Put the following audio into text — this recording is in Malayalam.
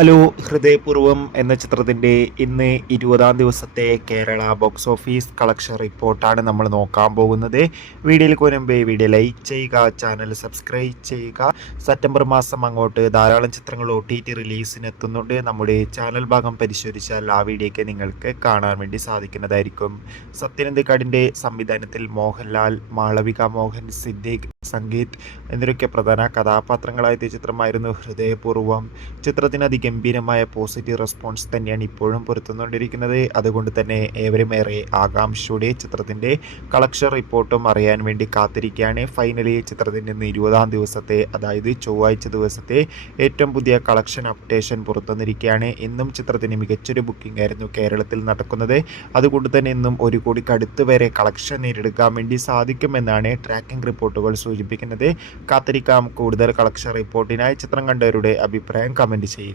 ഹലോ, ഹൃദയപൂർവ്വം എന്ന ചിത്രത്തിൻ്റെ ഇന്ന് 20-ാം ദിവസത്തെ കേരള ബോക്സ് ഓഫീസ് കളക്ഷൻ റിപ്പോർട്ടാണ് നമ്മൾ നോക്കാൻ പോകുന്നത്. വീഡിയോയിൽ മുൻപേ വീഡിയോ ലൈക്ക് ചെയ്യുക, ചാനൽ സബ്സ്ക്രൈബ് ചെയ്യുക. സെപ്റ്റംബർ മാസം അങ്ങോട്ട് ധാരാളം ചിത്രങ്ങൾ OTT റിലീസിനെത്തുന്നുണ്ട്. നമ്മുടെ ചാനൽ ഭാഗം പരിശോധിച്ചാൽ ആ വീഡിയോയ്ക്ക് നിങ്ങൾക്ക് കാണാൻ വേണ്ടി സാധിക്കുന്നതായിരിക്കും. സത്യനന്ദിക്കാടിൻ്റെ സംവിധാനത്തിൽ മോഹൻലാൽ, മാളവിക മോഹൻ, സിദ്ദീഖ്, സംഗീത് എന്നിവരൊക്കെ പ്രധാന കഥാപാത്രങ്ങളായ ചിത്രമായിരുന്നു ഹൃദയപൂർവ്വം. ചിത്രത്തിന് അതിഗംഭീരമായ പോസിറ്റീവ് റെസ്പോൺസ് തന്നെയാണ് ഇപ്പോഴും പുറത്തുകൊണ്ടിരിക്കുന്നത്. അതുകൊണ്ട് തന്നെ ഏവരും ഏറെ ആകാംക്ഷയോടെ ചിത്രത്തിൻ്റെ കളക്ഷൻ റിപ്പോർട്ടും അറിയാൻ വേണ്ടി കാത്തിരിക്കുകയാണ്. ഫൈനലി ചിത്രത്തിൻ്റെ 20-ാം ദിവസത്തെ, അതായത് ചൊവ്വാഴ്ച ദിവസത്തെ ഏറ്റവും പുതിയ കളക്ഷൻ അപ്ഡേഷൻ പുറത്തുവന്നിരിക്കുകയാണ്. ഇന്നും ചിത്രത്തിന് മികച്ചൊരു ബുക്കിംഗ് ആയിരുന്നു കേരളത്തിൽ നടക്കുന്നത്. അതുകൊണ്ട് തന്നെ ഇന്നും 1 കോടിക്ക് അടുത്ത് വരെ കളക്ഷൻ നേടിയെടുക്കാൻ വേണ്ടി സാധിക്കുമെന്നാണ് ട്രാക്കിംഗ് റിപ്പോർട്ടുകൾ സൂചിപ്പിക്കുന്നത്. കാത്തിരിക്കാം കൂടുതൽ കളക്ഷൻ റിപ്പോർട്ടിനായി. ചിത്രം കണ്ടവരുടെ അഭിപ്രായം കമൻറ്റ് ചെയ്യുക.